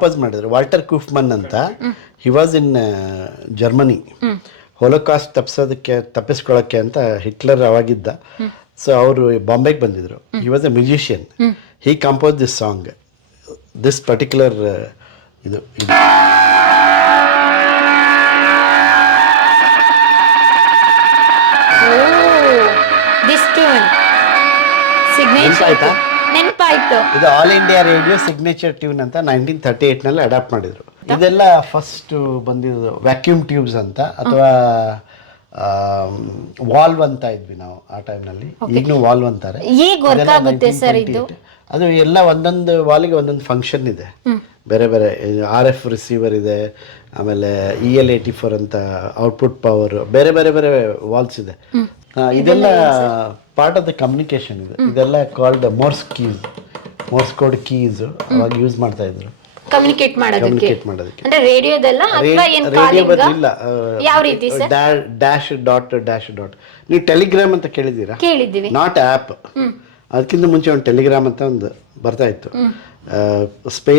Compose ಮಾಡಿದ್ರು. Walter ಕೂಫ್ಮನ್ ಅಂತ. He was in Germany ಹೊಲಕಾಸ್ಟ್ ತಪ್ಪಿಸೋದಕ್ಕೆ ತಪ್ಪಿಸ್ಕೊಳ್ಳೋಕ್ಕೆ ಅಂತ ಹಿಟ್ಲರ್ ಅವಾಗಿದ್ದ. ಸೊ ಅವರು ಬಾಂಬೆಗೆ ಬಂದಿದ್ರು. He was a musician he compose this song this particular ಇದು ಸಿಗ್ನೇಚರ್ ನೆನ್ಪಾಯ್ತಾ? ಇದು All India Radio signature tune ಅಂತ ನೈನ್ಟೀನ್ ತರ್ಟಿ ಏಟ್ನಲ್ಲಿ ಅಡಾಪ್ಟ್ ಮಾಡಿದ್ರು. ಇದೆಲ್ಲ ಫಸ್ಟ್ ಬಂದಿದ್ದು ವ್ಯಾಕ್ಯೂಮ್ ಟ್ಯೂಬ್ಸ್ ಅಂತ ಅಥವಾ ವಾಲ್ವ್ ಅಂತ ಇದ್ವಿ ನಾವು ಆ ಟೈಮ್ನಲ್ಲಿ ಈಗಲೂ ವಾಲ್ವ್ ಅಂತಾರೆ. ಈಗ ವರ್ಕ್ ಅದೆಲ್ಲ ಸರ್ ಇದು? ಅದು ಎಲ್ಲ ಒಂದೊಂದು ವಾಲಿಗೆ ಒಂದೊಂದು ಫಂಕ್ಷನ್ ಇದೆ. ಬೇರೆ ಬೇರೆ ಆರ್ ಎಫ್ ರಿಸೀವರ್ ಇದೆ ಆಮೇಲೆ ಇ ಎಲ್ ಏಟಿ ಫೋರ್ ಅಂತ ಔಟ್ಪುಟ್ ಪವರ್ ಬೇರೆ ಬೇರೆ ಬೇರೆ ವಾಲ್ಸ್ ಇದೆ. ಇದೆಲ್ಲ ಪಾರ್ಟ್ ಆಫ್ ದ ಕಮ್ಯುನಿಕೇಶನ್ ಇದೆ. ಇದೆಲ್ಲ called Morse keys Morse code keys ಅವಾಗ ಯೂಸ್ ಮಾಡ್ತಾ ಇದ್ರು. ಕಮ್ಯುನಿಕೇಟ್ ಮಾಡೋದಕ್ಕೆ. ಕಮ್ಯುನಿಕೇಟ್ ಮಾಡೋದಕ್ಕೆ. ಅಂದ್ರೆ ರೇಡಿಯೋದಲ್ಲ ಅಥವಾ ಏನ್ ರೇಡಿಯೋ ಬದಲಿಲ್ಲ ಯಾವ ರೀತಿ sir? Dash dot dash dot ನೀವು ಟೆಲಿಗ್ರಾಮ್ ಅಂತ ಕೇಳಿದ್ದೀರಾ? ಕೇಳಿದ್ದೀವಿ. ನಾಟ್ ಆ್ಯಪ್ ಅದಕ್ಕಿಂತ ಮುಂಚೆ ಒಂದು ಟೆಲಿಗ್ರಾಮ್ ಅಂತ ಒಂದು ಬರ್ತಾ ಇತ್ತು. ಸ್ಪೇ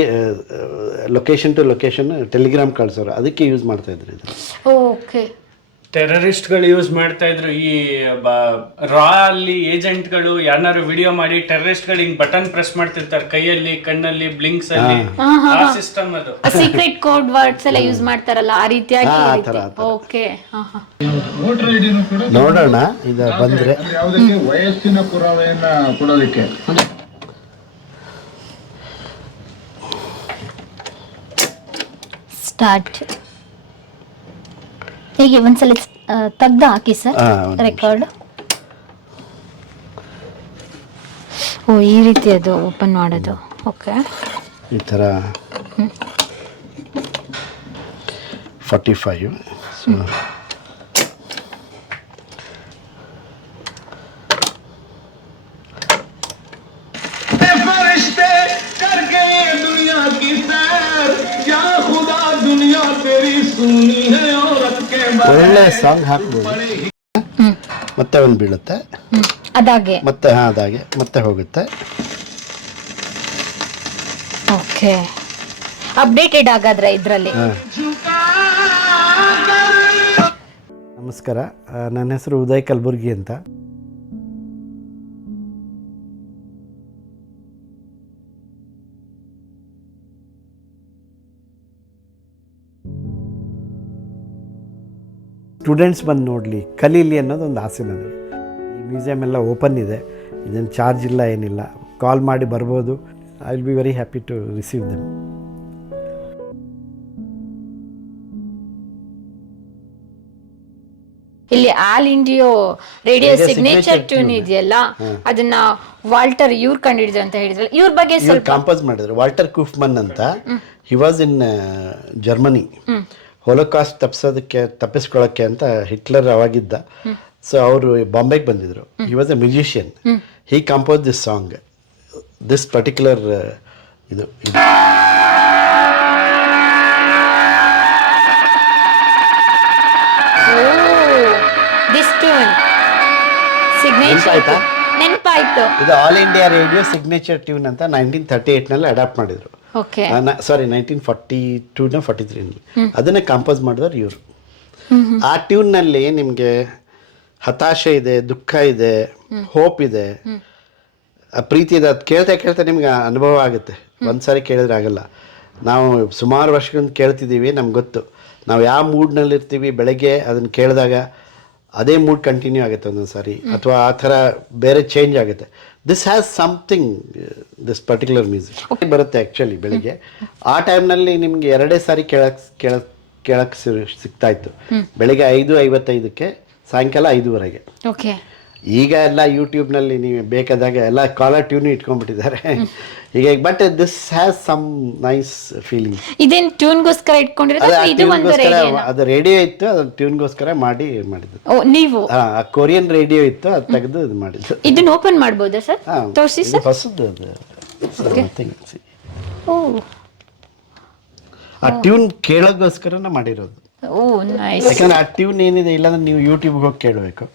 ಲೊಕೇಶನ್ ಟು ಲೊಕೇಶನ್ ಟೆಲಿಗ್ರಾಮ್ ಕಳ್ಸೋರು. ಅದಕ್ಕೆ ಯೂಸ್ ಮಾಡ್ತಾ ಇದ್ರು ಇದು ಓಕೆ ಟೆರರಿಸ್ಟ್ಗಳು ಯೂಸ್ ಮಾಡ್ತಾ ಇದ್ರು. ಈ ರಾ ಅಲ್ಲಿ ಏಜೆಂಟ್ಗಳು ಯಾರು ವಿಡಿಯೋ ಮಾಡಿ ಟೆರರಿಸ್ಟ್ಗಳು ಹಿಂಗ್ ಬಟನ್ ಪ್ರೆಸ್ ಮಾಡ್ತಿರ್ತಾರೆ ಕೈಯಲ್ಲಿ ಕಣ್ಣಲ್ಲಿ ಬ್ಲಿಂಕ್ಸ್ ಅಲ್ಲಿ. ಆ ಸಿಸ್ಟಮ್ ಅದು. ಸೀಕ್ರೆಟ್ ಕೋಡ್ ವರ್ಡ್ಸ್ ಎಲ್ಲ ಯೂಸ್ ಮಾಡ್ತಾರಲ್ಲ ಆ ರೀತಿಯಾಗಿ ಓಕೆ ಕೂಡ ನೋಡೋಣ ಇದು ಬಂದ್ರೆ. ಯಾವುದಕ್ಕೆ ವಯಸ್ಸಿನ ಪುರಾವೆಯನ್ನ ಕೊಡೋದಕ್ಕೆ. ಸ್ಟಾರ್ಟ್ ಹೇಗೆ ಒಂದ್ಸಲ ತೆಗ್ದು ಹಾಕಿ ಸರ್ ರೆಕಾರ್ಡ್ ಓ ಈ ರೀತಿ ಅದು ಓಪನ್ ಮಾಡೋದು. ಓಕೆ ಈ ಥರ ಫಾರ್ಟಿ ಫೈವ್ ಸೊ ಒಳ್ಳೆ ಸಾಂಗ್ ಹಾಕ್ಬೋದು. ಮತ್ತೆ ಒಂದು ಬೀಳುತ್ತೆ. ಅದಾಗೆ. ಮತ್ತೆ ಹಾ ಅದಾಗೆ. ಮತ್ತೆ ಹೋಗುತ್ತೆ. ಓಕೆ. ಅಪ್ಡೇಟೆಡ್ ಆಗಾದ್ರೆ ಇದರಲ್ಲಿ. ನಮಸ್ಕಾರ. ನನ್ನ ಹೆಸರು ಉದಯ್ ಕಲಬುರ್ಗಿ ಅಂತ. ಸ್ಟೂಡೆಂಟ್ಸ್ ಬಂದು ನೋಡಲಿ ಕಲೀಲಿ ಅನ್ನೋದು ಒಂದು ಆಸೆ ನನಗೆ. ಈ ಮ್ಯೂಸಿಯಂ ಎಲ್ಲ ಓಪನ್ ಇದೆ ಇದೇನು ಚಾರ್ಜ್ ಇಲ್ಲ ಏನಿಲ್ಲ. ಕಾಲ್ ಮಾಡಿ ಬರ್ಬೋದು. I will be very happy to receive them ಇಲ್ಲಿ All India Radio signature tune ಇದೆಯಲ್ಲ ಅದನ್ನ ವಾಲ್ಟರ್ ಇವ್ರು ಕಂಡಿಡಿದ್ರು ಅಂತ ಹೇಳಿದ್ರಲ್ಲ ಇವ್ರ ಬಗ್ಗೆ ಸ್ವಲ್ಪ ಕಾಂಪೋಸ್ ಮಾಡಿದ್ರು. ವಾಲ್ಟರ್ ಕೂಫ್ಮನ್ ಅಂತ ಹಿ ವಾಸ್ ಇನ್ ಜರ್ಮನಿ ಹೋಲೋಕಾಸ್ಟ್ ತಪ್ಪಿಸೋದಕ್ಕೆ ತಪ್ಪಿಸ್ಕೊಳ್ಳೋಕ್ಕೆ ಅಂತ ಹಿಟ್ಲರ್ ಅವಾಗಿದ್ದ. ಸೊ ಅವರು ಬಾಂಬೆಗೆ ಬಂದಿದ್ರು. He was a musician he compose this song this particular ಇದು ನೆನ್ಪಾಯ್ತಾ? ಇದು All India Radio signature tune ಅಂತ ನೈನ್ಟೀನ್ ತರ್ಟಿ ಏಟ್ನಲ್ಲಿ ಅಡಾಪ್ಟ್ ಮಾಡಿದ್ರು. ಸಾರಿ ನೈನ್ಟೀನ್ ಫಾರ್ಟಿ ಟೂನ ಫಾರ್ಟಿ ತ್ರೀನಲ್ಲಿ ಅದನ್ನೇ ಕಂಪೋಸ್ ಮಾಡಿದವ್ರು ಇವರು. ಆ ಟ್ಯೂನ್ನಲ್ಲಿ ನಿಮಗೆ ಹತಾಶೆ ಇದೆ, ದುಃಖ ಇದೆ ಹೋಪ್ ಇದೆ. ಪ್ರೀತಿ ಇದೆ. ಅದು ಕೇಳ್ತಾ ಕೇಳ್ತಾ ನಿಮ್ಗೆ ಅನುಭವ ಆಗುತ್ತೆ. ಒಂದ್ಸಾರಿ ಕೇಳಿದ್ರೆ ಆಗಲ್ಲ. ನಾವು ಸುಮಾರು ವರ್ಷಗಳಿಂದ ಕೇಳ್ತಿದ್ದೀವಿ, ನಮ್ಗೆ ಗೊತ್ತು. ನಾವು ಯಾವ ಮೂಡ್ನಲ್ಲಿ ಇರ್ತೀವಿ ಬೆಳಗ್ಗೆ ಅದನ್ನು ಕೇಳಿದಾಗ, ಅದೇ ಮೂಡ್ ಕಂಟಿನ್ಯೂ ಆಗುತ್ತೆ ಒಂದೊಂದು ಸಾರಿ ಅಥವಾ ಆ ಥರ ಬೇರೆ ಚೇಂಜ್ ಆಗುತ್ತೆ. This has something this particular music ಬರುತ್ತೆ ಆ್ಯಕ್ಚುಲಿ ಬೆಳಿಗ್ಗೆ. ಆ ಟೈಮ್ನಲ್ಲಿ ನಿಮಗೆ ಎರಡೇ ಸಾರಿ ಕೇಳಕ್ ಕೇಳಕ್ ಕೇಳಕ್ಕೆ ಸಿಗ್ತಾ ಇತ್ತು. ಬೆಳಿಗ್ಗೆ ಐದು ಐವತ್ತೈದಕ್ಕೆ ಸಾಯಂಕಾಲ ಐದುವರೆಗೆ. ಓಕೆ ಈಗ ಎಲ್ಲ ಯೂಟ್ಯೂಬ್ನಲ್ಲಿ ನೀವು ಬೇಕಾದಾಗ ಎಲ್ಲ ಕಾಲರ್ ಟ್ಯೂನ್ ಇಟ್ಕೊಂಡ್ಬಿಟ್ಟಿದ್ದಾರೆ. ಈಗ but this has some nice feeling ಇದೇನ್ ಟ್ಯೂನ್ಗೋಸ್ಕರ ಇಟ್ಕೊಂಡಿರೋದು ಅದು ರೇಡಿಯೋ ಇತ್ತು ಅದು ಟ್ಯೂನ್ಗೋಸ್ಕರ ಮಾಡಿ ಮಾಡಿದ್ದು. ಓ ನೀವು? ಕೊರಿಯನ್ ರೇಡಿಯೋ ಇತ್ತು ಅದು ತೆಗೆದು ಇದು ಮಾಡಿದ್ದು. ಇದನ್ನ ಓಪನ್ ಮಾಡ್ಬೋದಾ ಸರ್? ತೋರಿಸಿ ಸರ್. ಹೊಸದು ಅದು. ಓ. ಆ ಟ್ಯೂನ್ ಕೇಳೋಕ್ಕೋಸ್ಕರನೇ ಮಾಡಿರೋದು. ಓ ನೈಸ್ ಯಾಕಂದ್ರೆ ಆ ಟ್ಯೂನ್ ಏನಿದೆ ಇಲ್ಲಾಂದ್ರೆ ನೀವು ಯೂಟ್ಯೂಬ್ಗೆ ಹೋಗಿ ಕೇಳಬೇಕು.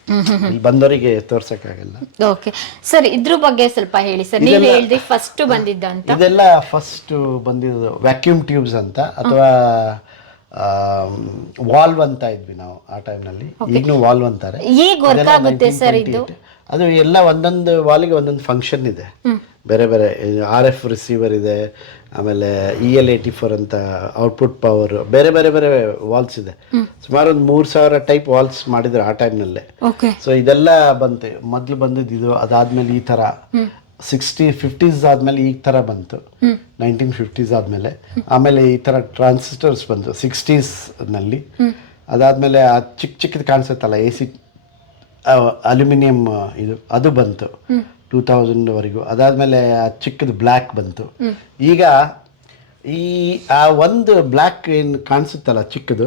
ಇಲ್ಲಿ ಬಂದವರಿಗೆ ತೋರ್ಸಕ್ಕಾಗಲ್ಲ. ಓಕೆ ಸರ್ ಇದ್ರ ಬಗ್ಗೆ ಸ್ವಲ್ಪ ಹೇಳಿ. ಸರ್ ನೀವು ಹೇಳಿದ್ರಿ ಹೇಳ್ದಿ ಫಸ್ಟ್ ಬಂದಿದ್ದ ಅಂತ. ಇದೆಲ್ಲ ಫಸ್ಟ್ ಬಂದಿದ್ದು ವ್ಯಾಕ್ಯೂಮ್ ಟ್ಯೂಬ್ಸ್ ಅಂತ ಅಥವಾ ವಾಲ್ವ್ ಅಂತ ಇದ್ವಿ ನಾವು ಆ ಟೈಮ್ನಲ್ಲಿ ಈಗಲೂ ವಾಲ್ವ್ ಅಂತಾರೆ. ಈಗ ಆಗುತ್ತೆ ಸರ್ 1928. ಇದು ಅದು ಎಲ್ಲ ಒಂದೊಂದು ವಾಲಿಗೆ ಒಂದೊಂದು ಫಂಕ್ಷನ್ ಇದೆ. ಬೇರೆ ಬೇರೆ ಆರ್ ಎಫ್ ರಿಸೀವರ್ ಇದೆ ಆಮೇಲೆ ಇ ಎಲ್ ಏಯ್ಟಿ ಫೋರ್ ಅಂತ ಔಟ್ಪುಟ್ ಪವರ್ ಬೇರೆ ಬೇರೆ ಬೇರೆ ವಾಲ್ಸ್ ಇದೆ. ಸುಮಾರು ಒಂದು ಮೂರು ಸಾವಿರ ಟೈಪ್ ವಾಲ್ಸ್ ಮಾಡಿದ್ರು ಆ ಟೈಮ್ನಲ್ಲೇ ಸೊ ಇದೆಲ್ಲ ಬಂತು ಮೊದಲು ಬಂದಿದ್ದು ಇದು ಅದಾದ್ಮೇಲೆ ಈ ಥರ. ಸಿಕ್ಸ್ಟಿ ಫಿಫ್ಟೀಸ್ ಆದಮೇಲೆ ಈ ಥರ ಬಂತು. ನೈನ್ಟೀನ್ ಫಿಫ್ಟೀಸ್ ಆದಮೇಲೆ. ಆಮೇಲೆ ಈ ಥರ ಟ್ರಾನ್ಸಿಸ್ಟರ್ಸ್ ಬಂತು ಸಿಕ್ಸ್ಟೀಸ್ನಲ್ಲಿ ಅದಾದಮೇಲೆ ಆ ಚಿಕ್ಕ ಚಿಕ್ಕದು ಕಾಣಿಸುತ್ತಲ್ಲ ಎ ಸಿ ಅಲ್ಯೂಮಿನಿಯಂ ಇದು ಅದು ಬಂತು. ಟೂ ತೌಸಂಡ್ವರೆಗೂ. ಅದಾದಮೇಲೆ ಆ ಚಿಕ್ಕದು ಬ್ಲ್ಯಾಕ್ ಬಂತು. ಈಗ ಈ ಆ ಒಂದು ಬ್ಲ್ಯಾಕ್ ಏನು ಕಾಣಿಸುತ್ತಲ್ಲ ಚಿಕ್ಕದು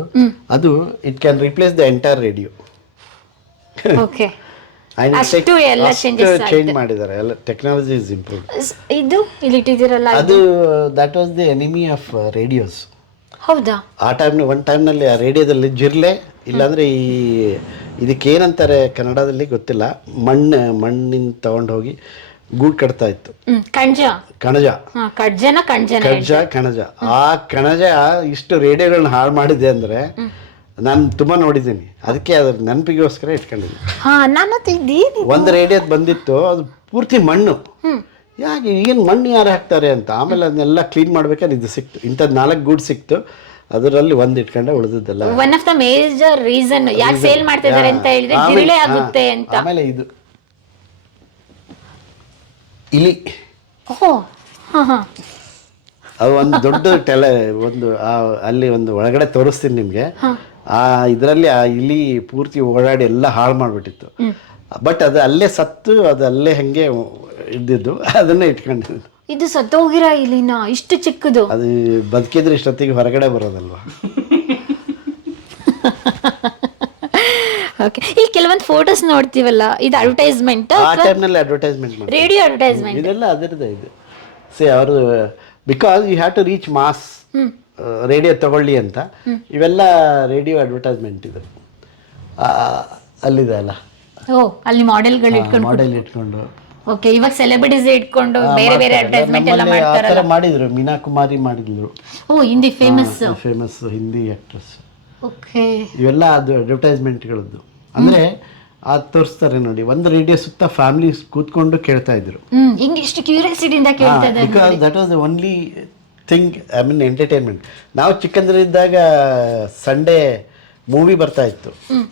ಅದು it can replace the entire radio change ಮಾಡಿದ್ದಾರೆ. ಎಲ್ಲ ಟೆಕ್ನಾಲಜಿ ಇಸ್ ಇಂಪ್ರೂವ್ ಇದು ಇಲ್ಲಿ ಇಟ್ಟಿದ್ದೀರಲ್ಲ ಅದು that was the enemy of radios ಹೌದಾ? ಆ ಟೈಮ್ ಒನ್ ಟೈಮ್ನಲ್ಲಿ ಆ ರೇಡಿಯೋದಲ್ಲಿ ಜಿರ್ಲೆ ಇಲ್ಲಾಂದ್ರೆ ಈ ಇದಕ್ಕೆ ಏನಂತಾರೆ ಕನ್ನಡದಲ್ಲಿ ಗೊತ್ತಿಲ್ಲ. ಮಣ್ಣು ಮಣ್ಣಿನ ತಗೊಂಡು ಹೋಗಿ ಗೂಡು ಕಟ್ತಾ ಇತ್ತು. ಕಣಜ. ಕಣಜ. ಕಣ್ಜನ ಕಣಜ. ಕಣಜ ಆ ಕಣಜ ಇಷ್ಟು ರೇಡಿಯೋಗಳನ್ನ ಹಾಳು ಮಾಡಿದೆ ಅಂದ್ರೆ ನಾನು ತುಂಬಾ ನೋಡಿದ್ದೀನಿ. ಅದಕ್ಕೆ ಅದ್ರ ನೆನಪಿಗೋಸ್ಕರ ಇಟ್ಕೊಂಡಿದ್ದೀನಿ. ಒಂದು ರೇಡಿಯೋದ್ ಬಂದಿತ್ತು ಅದು ಪೂರ್ತಿ ಮಣ್ಣು. ಯಾಕೆ ಏನು ಮಣ್ಣು ಯಾರು ಹಾಕ್ತಾರೆ ಅಂತ? ಆಮೇಲೆ ಅದನ್ನೆಲ್ಲ ಕ್ಲೀನ್ ಮಾಡ್ಬೇಕಾದ್ರೆ ಇದು ಸಿಕ್ತು. ಇಂಥದ್ದು ನಾಲ್ಕು ಗೂಡ್ ಸಿಕ್ತು. ಅದರಲ್ಲಿ ಒಂದ್ ಇಟ್ಕೊಂಡೆ ಉಳಿದಿದ್ದಲ್ಲ. One of the major reason ಯಾಕೆ ಸೇಲ್ ಮಾಡ್ತಿದ್ದಾರೆ ಅಂತ ಹೇಳಿದ್ರೆ ಜಿರಳೆ ಆಗುತ್ತೆ ಅಂತ. ಆಮೇಲೆ ಇದು. ಇಲಿ. ಓಹೋ ಹಾ ಹಾ. ಅದು ಒಂದು ದೊಡ್ಡ ಟೆಲೆ ಒಂದು ಆ ಅಲ್ಲಿ ಒಂದು ಒಳಗಡೆ ತೋರಿಸ್ತೀನಿ ನಿಮಗೆ. ಆ ಇದರಲ್ಲಿ ಆ ಇಲಿ ಪೂರ್ತಿ ಓಡಾಡಿ ಎಲ್ಲ ಹಾಳು ಮಾಡಿಬಿಟ್ಟಿತ್ತು. ಬಟ್ ಅದು ಅಲ್ಲೇ ಸತ್ತು ಅದು ಅಲ್ಲೇ ಹಂಗೆ ಇದ್ದಿದ್ದು ಅದನ್ನೇ ಇಟ್ಕೊಂಡಿದ್ದು. ಇದು ಸತ್ತೋಗಿರ ಇಲ್ಲಿನ ಇಷ್ಟು ಚಿಕ್ಕದು. ಅದು ಬದುಕಿದ್ರೆ ಇಷ್ಟೊತ್ತಿಗೆ ಹೊರಗಡೆ ಬರೋದಲ್ವಾ? ಓಕೆ ಈ ಕೆಲವೊಂದು ಫೋಟೋಸ್ ನೋಡ್ತೀವಲ್ಲ ಇದು ಅಡ್ವರ್ಟೈಸ್ಮೆಂಟ್ ಆ ಟೈಮ್ನಲ್ಲಿ ಅಡ್ವರ್ಟೈಸ್ಮೆಂಟ್ ಮಾಡಿ ರೇಡಿಯೋ ಅಡ್ವರ್ಟೈಸ್ಮೆಂಟ್ ಇದೆಲ್ಲ ಅದರದ್ದೇ ಇದು. ಸೇ ಅವರು because you have to reach mass radio ತಗೊಳ್ಳಿ ಅಂತ ಇವೆಲ್ಲ ರೇಡಿಯೋ ಅಡ್ವರ್ಟೈಸ್ಮೆಂಟ್ ಇದು. ಆ, ಅಲ್ಲಿದೆ ಅಲ್ಲ? ಓ ಅಲ್ಲಿ ಮಾಡೆಲ್ಗಳು ಇಟ್ಕೊಂಡು ಮಾಡೆಲ್ ಇಟ್ಕೊಂಡು. ಓಕೆ ಇವಾಗ ಸೆಲೆಬ್ರಿಟೀಸ್ ಇಟ್ಕೊಂಡು ಬೇರೆ ಬೇರೆ ಅಡ್ವರ್ಟೈಸ್ಮೆಂಟ್ ಎಲ್ಲ ನಮ್ಮಲ್ಲಿ ಆ ಮಾಡ್ತಾರಲ್ಲ ಮಾಡಿದ್ರು. ಮೀನಾ ಕುಮಾರಿ ಮಾಡಿದ್ರು. ಓ Hindi famous famous Hindi actress okay ಇವೆಲ್ಲ ಅದು ಅಡ್ವರ್ಟೈಸ್ಮೆಂಟ್ಗಳದ್ದು ಅಂದ್ರೆ ಅದು ತೋರಿಸ್ತಾರೆ ನೋಡಿ ಒಂದು ರೇಡಿಯೋ ಸುತ್ತ ಫ್ಯಾಮಿಲಿ ಕೂತ್ಕೊಂಡು ಕೇಳ್ತಾ ಇದ್ರು. ಹ್ಮ್ ಹಿಂಗೆ ಇಷ್ಟು ಕ್ಯೂರಿಯಾಸಿಟಿಯಿಂದ ಕೇಳ್ತಾ ಇದ್ದಾರೆ because that was the only thing I mean entertainment ನಾವು ಚಿಕ್ಕಂದ್ರಿದ್ದಾಗ ಸಂಡೇ ಮೂವಿ ಬರ್ತಾ ಇತ್ತು.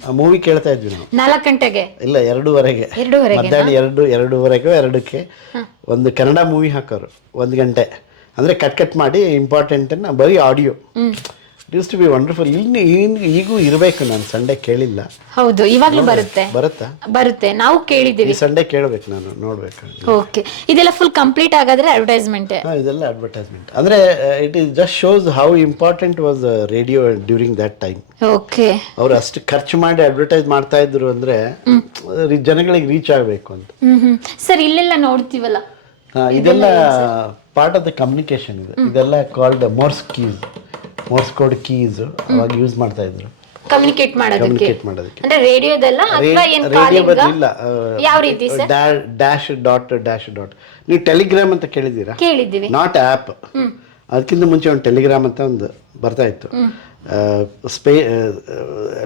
ಆ ಮೂವಿ ಕೇಳ್ತಾ ಇದ್ವಿ ನಾವು. ನಾಲ್ಕು ಗಂಟೆಗೆ? ಇಲ್ಲ ಎರಡೂವರೆಗೆ. ಮಧ್ಯಾಹ್ನ ಎರಡು ಎರಡೂವರೆಗೆ ಎರಡಕ್ಕೆ ಒಂದು ಕನ್ನಡ ಮೂವಿ ಹಾಕೋರು ಒಂದು ಗಂಟೆ. ಅಂದರೆ ಕಟ್ ಕಟ್ ಮಾಡಿ ಇಂಪಾರ್ಟೆಂಟನ್ನು ಬರೀ audio use to be wonderful ಇಲ್ಲಿ ಈಗೂ ಇರಬೇಕು ನಾನು ಸಂಡೆ ಕೇಳಿಲ್ಲ. ಹೌದು ಇವಾಗ್ಲೂ ಬರುತ್ತೆ. ಬರುತ್ತಾ? ಬರುತ್ತೆ. ನಾವು ಈ ಸಂಡೆ ಕೇಳಬೇಕು ನಾನು ನೋಡ್ಬೇಕು ಓಕೆ ಇದೆಲ್ಲ ಫುಲ್ ಕಂಪ್ಲೀಟ್ ಆಗಾದ್ರೆ ಅಡ್ವರ್ಟೈಸ್ಮೆಂಟ್ ಹಾಂ ಇದೆಲ್ಲ ಅಡ್ವರ್ಟೈಸ್ಮೆಂಟ್ ಅಂದ್ರೆ it is just shows how important was radio during that time okay ಅವ್ರು ಅಷ್ಟು ಖರ್ಚು ಮಾಡಿ ಅಡ್ವರ್ಟೈಸ್ ಮಾಡ್ತಾ ಇದ್ರು ಅಂದ್ರೆ ಜನಗಳಿಗೆ ರೀಚ್ ಆಗಬೇಕು ಅಂತ. ಹ್ಮ್ ಹ್ಮ್. ಸರ್ ಇಲ್ಲೆಲ್ಲ ನೋಡ್ತೀವಲ್ಲ? ಹಾ, ಇದೆಲ್ಲ ಪಾರ್ಟ್ ಆಫ್ ದ ಕಮ್ಯುನಿಕೇಶನ್ ಇದೆ. ಇದೆಲ್ಲ called Morse keys Morse code keys ಅವಾಗ ಯೂಸ್ ಮಾಡ್ತಾ ಇದ್ರು. ಕಮ್ಯುನಿಕೇಟ್ ಮಾಡೋದಕ್ಕೆ. ಕಮ್ಯುನಿಕೇಟ್ ಮಾಡೋದಕ್ಕೆ. ಅಂದ್ರೆ ರೇಡಿಯೋದಲ್ಲ ಅಥವಾ ಏನ್ ರೇಡಿಯೋ ಕಾಲಿಂಗ್ ಬದಲಿಲ್ಲ ಯಾವ ರೀತಿ sir? Dash dot dash dot ನೀವು ಟೆಲಿಗ್ರಾಮ್ ಅಂತ ಕೇಳಿದ್ದೀರಾ? ಕೇಳಿದ್ದೀವಿ. ನಾಟ್ ಆ್ಯಪ್ ಅದಕ್ಕಿಂತ ಮುಂಚೆ ಒಂದು ಟೆಲಿಗ್ರಾಮ್ ಅಂತ ಒಂದು ಬರ್ತಾ ಇತ್ತು. ಸ್ಪೇ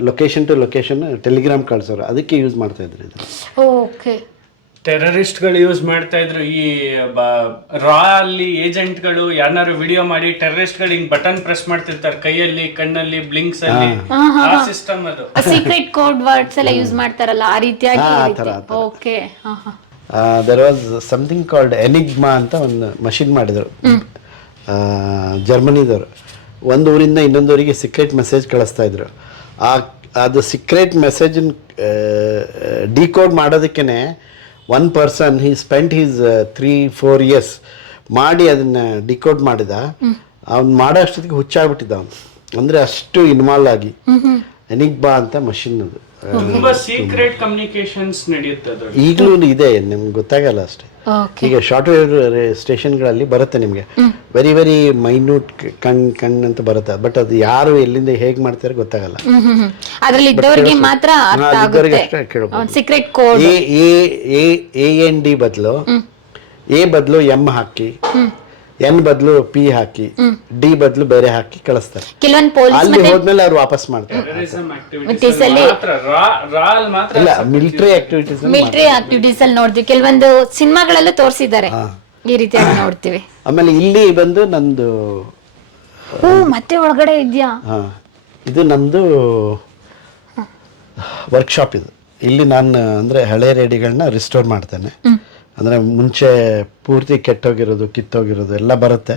ಲೊಕೇಶನ್ ಟು ಲೊಕೇಶನ್ ಟೆಲಿಗ್ರಾಮ್ ಕಳ್ಸೋರು. ಅದಕ್ಕೆ ಯೂಸ್ ಮಾಡ್ತಾ ಇದ್ರು ಇದು ಓಕೆ ಟೆರರಿಸ್ಟ್ಗಳು ಯೂಸ್ ಮಾಡ್ತಾ ಇದ್ರು. ಈ ರಾ ಅಲ್ಲಿ ಏಜೆಂಟ್ಗಳು ಯಾರು ವಿಡಿಯೋ ಮಾಡಿ ಟೆರರಿಸ್ಟ್ಗಳು ಹಿಂಗ್ ಬಟನ್ ಪ್ರೆಸ್ ಮಾಡ್ತಿರ್ತಾರೆ. ಕೈಯಲ್ಲಿ ಕಣ್ಣಲ್ಲಿ ಬ್ಲಿಂಕ್ಸ್ ಅಲ್ಲಿ. ಆ ಸಿಸ್ಟಮ್ ಅದು. ಸೀಕ್ರೆಟ್ ಕೋಡ್ ವರ್ಡ್ಸ್ ಎಲ್ಲ ಯೂಸ್ ಮಾಡ್ತಾರಲ್ಲ ಆ ರೀತಿಯಾಗಿ ಹಾ, ಆ ಥರ, ಆ ಥರ. ಓಕೆ ಹಾ ಹಾ. There was something called Enigma ಅಂತ ಒಂದು ಮಷಿನ್ ಮಾಡಿದರು. ಜರ್ಮನಿದವರು ಒಂದು ಊರಿಂದ ಇನ್ನೊಂದು ಊರಿಗೆ ಸೀಕ್ರೆಟ್ ಮೆಸೇಜ್ ಕಳಿಸ್ತಾ ಇದ್ರು. ಆ ಅದು ಸೀಕ್ರೆಟ್ ಮೆಸೇಜನ್ನ decode ಮಾಡೋದಕ್ಕೇ one person he spent his three four years ಮಾಡಿ ಅದನ್ನ ಡಿಕೋಡ್ ಮಾಡಿದ. ಅವ್ನು ಮಾಡೋ ಅಷ್ಟೊತ್ತಿಗೆ ಹುಚ್ಚಾಗ್ಬಿಟ್ಟಿದ್ದ ಅವನು. ಅಂದ್ರೆ ಅಷ್ಟು ಇನ್ವಾಲ್ವ್ ಆಗಿ. ಎನಿಗ್ಬಾ ಅಂತ ಮಷಿನ್ ಅದು. ತುಂಬಾ ಸೀಕ್ರೆಟ್ ಕಮ್ಯುನಿಕೇಶನ್ಸ್ ನಡೆಯುತ್ತೆ ಈಗಲೂ ಇದೆ ನಿಮ್ಗೆ ಗೊತ್ತಾಗಲ್ಲ ಅಷ್ಟೇ. ಈಗ ಶಾರ್ಟ್ ವೇವ್ ಸ್ಟೇಷನ್ಗಳಲ್ಲಿ ಬರುತ್ತೆ ನಿಮಗೆ. ವೆರಿ ವೆರಿ ಮೈನ್ಯೂಟ್ ಕಣ್ ಕಣ್ ಅಂತ ಬರುತ್ತೆ. ಬಟ್ ಅದು ಯಾರು ಎಲ್ಲಿಂದ ಹೇಗೆ ಮಾಡ್ತಾರೆ ಗೊತ್ತಾಗಲ್ಲ. ಅದ್ರಲ್ಲಿ ಇದ್ದವ್ರಿಗೆ ಮಾತ್ರ ಅರ್ಥ ಆಗುತ್ತೆ. ಅಷ್ಟೇ secret code A A A N D ಬದಲು ಎ ಬದಲು ಎಂ ಹಾಕಿ ಎನ್ ಬದಲು ಪಿ ಹಾಕಿ ಡಿ ಬದಲು ಬೇರೆ ಹಾಕಿ ಕಳಿಸ್ತಾರೆ. ಕೆಲವೊಂದು ಪೊಲೀಸ್ ಅಲ್ಲಿ ಹೋದ್ಮೇಲೆ ಅವ್ರು ವಾಪಸ್ ಮಾಡ್ತಾರೆ. ಮಿಲಿಟರಿ ಆಕ್ಟಿವಿಟೀಸ್ ಮಿಲಿಟರಿ ಆಕ್ಟಿವಿಟೀಸ್ ಅಲ್ಲಿ ನೋಡ್ತೀವಿ. ಕೆಲವೊಂದು ಸಿನಿಮಾಗಳಲ್ಲೂ ತೋರಿಸಿದ್ದಾರೆ. ಈ ರೀತಿಯಾಗಿ ನೋಡ್ತೀವಿ. ಆಮೇಲೆ ಇಲ್ಲಿ ಬಂದು ನಂದು ಓ ಮತ್ತೆ ಒಳಗಡೆ ಇದೆಯಾ? ಹಾ ಇದು ನಂದು ವರ್ಕ್ಶಾಪ್ ಇದು. ಇಲ್ಲಿ ನಾನು ಅಂದರೆ ಹಳೆ ರೇಡಿಗಳನ್ನ ರಿಸ್ಟೋರ್ ಮಾಡ್ತೇನೆ. ಅಂದರೆ ಮುಂಚೆ ಪೂರ್ತಿ ಕೆಟ್ಟೋಗಿರೋದು ಕಿತ್ತೋಗಿರೋದು ಎಲ್ಲ ಬರುತ್ತೆ.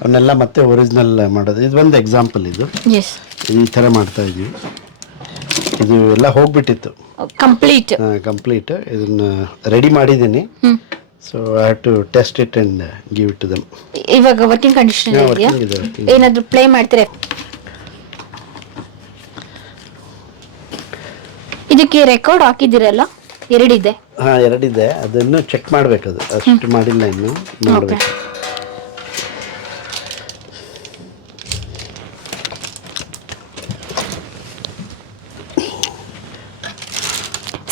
ಅವನ್ನೆಲ್ಲ ಮತ್ತೆ ಒರಿಜಿನಲ್ ಮಾಡೋದು. ಇದು ಒಂದು ಎಕ್ಸಾಂಪಲ್ ಇದು. ಎಸ್ ಈ ಥರ ಮಾಡ್ತಾ ಇದೀವಿ ಇದು ಎಲ್ಲ ಹೋಗ್ಬಿಟ್ಟಿತ್ತು. ಕಂಪ್ಲೀಟ್ ಕಂಪ್ಲೀಟ್ ಇದನ್ನ ರೆಡಿ ಮಾಡಿದ್ದೀನಿ. So I have to test it and give it to them ಇವಾಗ ವರ್ಕಿಂಗ್ ಕಂಡೀಷನ್ Yeah, ಇದೆಯಾ? working ಇದೆ, working ಏನಾದ್ರು ಪ್ಲೇ ಮಾಡ್ತೀರಾ? ಇದಕ್ಕೆ ರೆಕಾರ್ಡ್ ಹಾಕಿದ್ದೀರಲ್ಲ? ಎರಡಿದೆ. ಹಾಂ ಎರಡಿದೆ. ಅದನ್ನು ಚೆಕ್ ಮಾಡಬೇಕದು ಅಷ್ಟು ಮಾಡಿಲ್ಲ ಇನ್ನು. ಮಾಡಬೇಕು.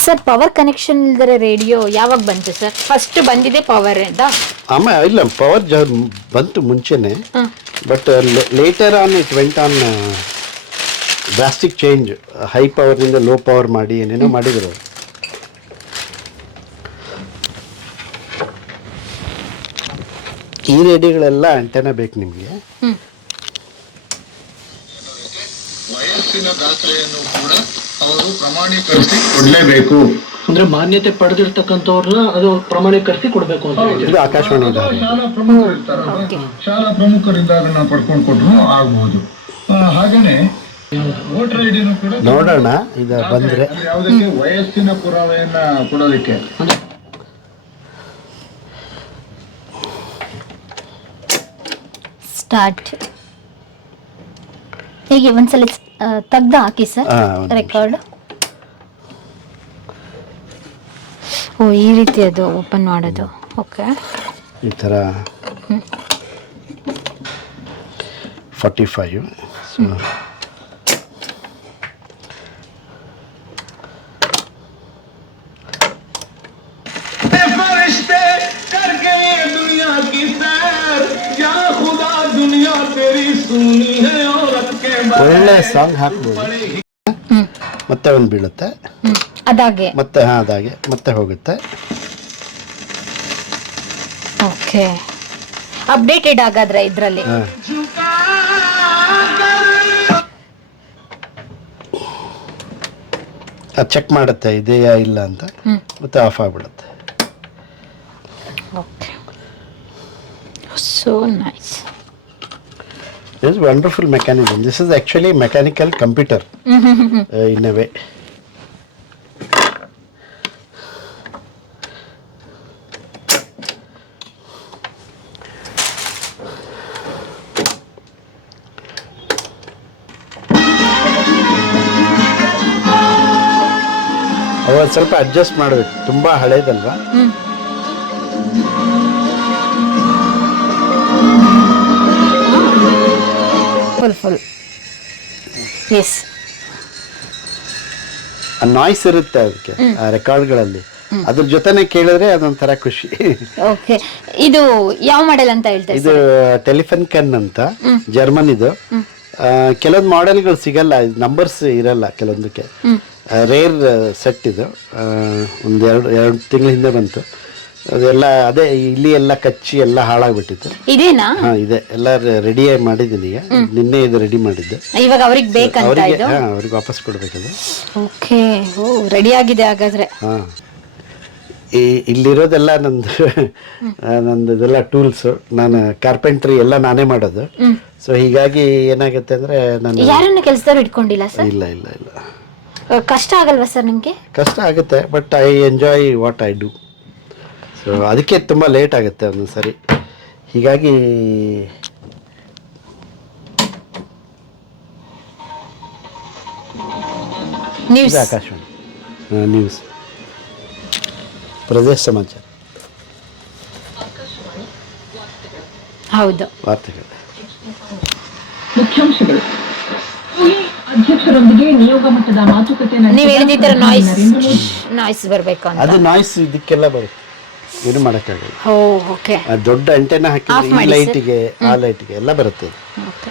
ಸರ್ ಪವರ್ ಕನೆಕ್ಷನ್ ಇಲ್ದರೆ ರೇಡಿಯೋ ಯಾವಾಗ ಬಂತು ಸರ್? ಫಸ್ಟ್ ಬಂದಿದೆ ಪವರ್ ಅಂತ. ಅಮ್ಮ ಇಲ್ಲ ಪವರ್ ಜ ಬಂತು ಮುಂಚೆನೆ. But later on it went on drastic change high ಪವರ್ನಿಂದ low power ಮಾಡಿ ಏನೇನೋ ಮಾಡಿದ್ರು. ಈ ರೇಡಿಯೋಗಳೆಲ್ಲ ಅಂಟೆನ ಬೇಕು ನಿಮಗೆ. ವಯಸ್ಸಿನ ದಾಖಲೆಯನ್ನು ಕೂಡ ಅವರು ಪ್ರಮಾಣೀಕರಿಸಿ ಕೊಡಲೇಬೇಕು. ಅಂದ್ರೆ ಮಾನ್ಯತೆ ಪಡೆದಿರ್ತಕ್ಕಂಥವ್ರನ್ನ ಅದು ಪ್ರಮಾಣೀಕರಿಸಿ ಕೊಡಬೇಕು ಅಂತ ಇದು ಆಕಾಶವಾಣಿ ಇದ್ದಾರೆ. ಶಾಲಾ ಪ್ರಮುಖರು ಇರ್ತಾರಲ್ಲ ಶಾಲಾ ಪ್ರಮುಖರಿಂದ ಅದನ್ನ ಪಡ್ಕೊಂಡು ಕೊಟ್ರು ಆಗ್ಬಹುದು ಹಾಗೇನೆ ವೋಟರ್ ಐಡಿನೂ ಕೂಡ ನೋಡೋಣ ಇದು ಬಂದ್ರೆ. ಯಾವುದಕ್ಕೆ ವಯಸ್ಸಿನ ಪುರಾವೆಯನ್ನ ಕೊಡೋದಕ್ಕೆ. ಸ್ಟಾರ್ಟ್. ಹೇಗೆ ಒಂದ್ಸಲ ತೆಗ್ದ ಹಾಕಿ ಸರ್. ಹಾ, ಒಂದು ರೆಕಾರ್ಡ್ ಓ ಈ ರೀತಿ ಅದು ಓಪನ್ ಮಾಡೋದು. ಓಕೆ. ಈ ಥರ ಫಾರ್ಟಿ ಫೈವ್. ಒಳ್ಳೆ ಸಾಂಗ್ ಹಾಕ್ಬೋದು. ಮತ್ತೆ ಒಂದು ಬೀಳುತ್ತೆ. ಅದಾಗೆ. ಮತ್ತೆ ಹಾ ಅದಾಗೆ. ಮತ್ತೆ ಹೋಗುತ್ತೆ. ಓಕೆ. ಅಪ್ಡೇಟೆಡ್ ಆಗಾದ್ರೆ ಇದರಲ್ಲಿ. ಹಾಂ. ಅದು ಚೆಕ್ ಮಾಡುತ್ತೆ ಇದೆಯಾ ಇಲ್ಲ ಅಂತ. ಮತ್ತೆ ಆಫ್ ಆಗಿಬಿಡುತ್ತೆ. Okay. So nice is wonderful mechanism this is actually mechanical computer in a way ಅವಾಗ ಸ್ವಲ್ಪ ಅಡ್ಜಸ್ಟ್ ಮಾಡಬೇಕು ತುಂಬ ಹಳೇದಲ್ವಾ? ಫುಲ್ ಫುಲ್ ಎಸ್ ನಾಯ್ಸ್ ಇರುತ್ತೆ ಅದಕ್ಕೆ ಆ ರೆಕಾರ್ಡ್ಗಳಲ್ಲಿ ಅದ್ರ ಜೊತೆನೆ ಕೇಳಿದ್ರೆ ಅದೊಂಥರ ಖುಷಿ. ಓಕೆ ಇದು ಯಾವ ಮಾಡೆಲ್ ಅಂತ ಹೇಳ್ತಾರೆ ಇದು ಟೆಲಿಫೋನ್ ಕನ್ ಅಂತ ಜರ್ಮನ್ ಇದು. ಕೆಲವೊಂದು ಮಾಡೆಲ್ಗಳು ಸಿಗಲ್ಲ ನಂಬರ್ಸ್ ಇರಲ್ಲ ಕೆಲವೊಂದಕ್ಕೆ. ರೇರ್ ಸೆಟ್ ಇದು. ಒಂದು ಎರಡು ಎರಡು ತಿಂಗಳ ಹಿಂದೆ ಬಂತು. ಅದೆಲ್ಲ ಅದೇ ಇಲ್ಲಿ ಎಲ್ಲ ಕಚ್ಚಿ ಎಲ್ಲ ಹಾಳಾಗ್ಬಿಟ್ಟಿತ್ತು. ಇದೇನಾ? ಹಾ ಇದೆ. ಎಲ್ಲ ರೆಡಿ ಮಾಡಿದ್ದೀನಿ ಈಗ. ನಿನ್ನೆ ಇದು ರೆಡಿ ಮಾಡಿದ್ದೆ. ಇವಾಗ ಅವ್ರಿಗೆ ಬೇಕಂತ ಅವರಿಗೆ ಇದು? ಹಾ ಅವ್ರಿಗೆ ವಾಪಸ್ ಕೊಡ್ಬೇಕದು ಓಕೆ. ಓ ರೆಡಿ ಆಗಿದೆ ಹಾಗಾದ್ರೆ. ಹಾ. ಈ ಇಲ್ಲಿರೋದೆಲ್ಲ ನಂದು ಆ, ನಂದು ಇದೆಲ್ಲ ಟೂಲ್ಸ್ ನಾನು ಕಾರ್ಪೆಂಟ್ರಿ ಎಲ್ಲ ನಾನೇ ಮಾಡೋದು. ಸೊ ಹೀಗಾಗಿ ಏನಾಗುತ್ತೆ ಅಂದ್ರೆ ನಾನು ಯಾರನ್ನ ಕೆಲಸದವ್ರು ಇಟ್ಕೊಂಡಿಲ್ಲ ಸರ್? ಇಲ್ಲ ಇಲ್ಲ ಇಲ್ಲ. ಕಷ್ಟ ಆಗಲ್ವಾ ಸರ್ ನಿಮ್ಗೆ? ಕಷ್ಟ ಆಗುತ್ತೆ but I enjoy what I do so ಅದಕ್ಕೆ ತುಂಬ ಲೇಟ್ ಆಗುತ್ತೆ ಒಂದೊಂದು ಸರಿ ಹೀಗಾಗಿ ನ್ಯೂಸ್ ಆಕಾಶವಾಣಿ. ನ್ಯೂಸ್ ಪ್ರದೇಶ ಸಮಾಚಾರ. ಹೌದು. ವಾರ್ತೆಗಳು. ಮುಖ್ಯಾಂಶಗಳು. ಅಧ್ಯಕ್ಷರೊಂದಿಗೆ ನಿಯೋಗ ಮಟ್ಟದ ಮಾತುಕತೆ ನೀವು ಪ್ರಧಾನಿ ನಾಯ್ಸ್ ನಾಯ್ಸ್ ಬರ್ಬೇಕು ಅಂತ. ಅದು ನಾಯ್ಸ್ ಇದಕ್ಕೆಲ್ಲ ಬರುತ್ತೆ. ಏನು ಮಾಡೋಕ್ಕಾಗಲ್ಲ ಓ ಓಕೆ ದೊಡ್ಡ ಅಂಟೆನ ಹಾಕಿ ಈ sir. ಲೈಟಿಗೆ ಆ ಲೈಟಿಗೆ ಎಲ್ಲ ಬರುತ್ತೆ. ಓಕೆ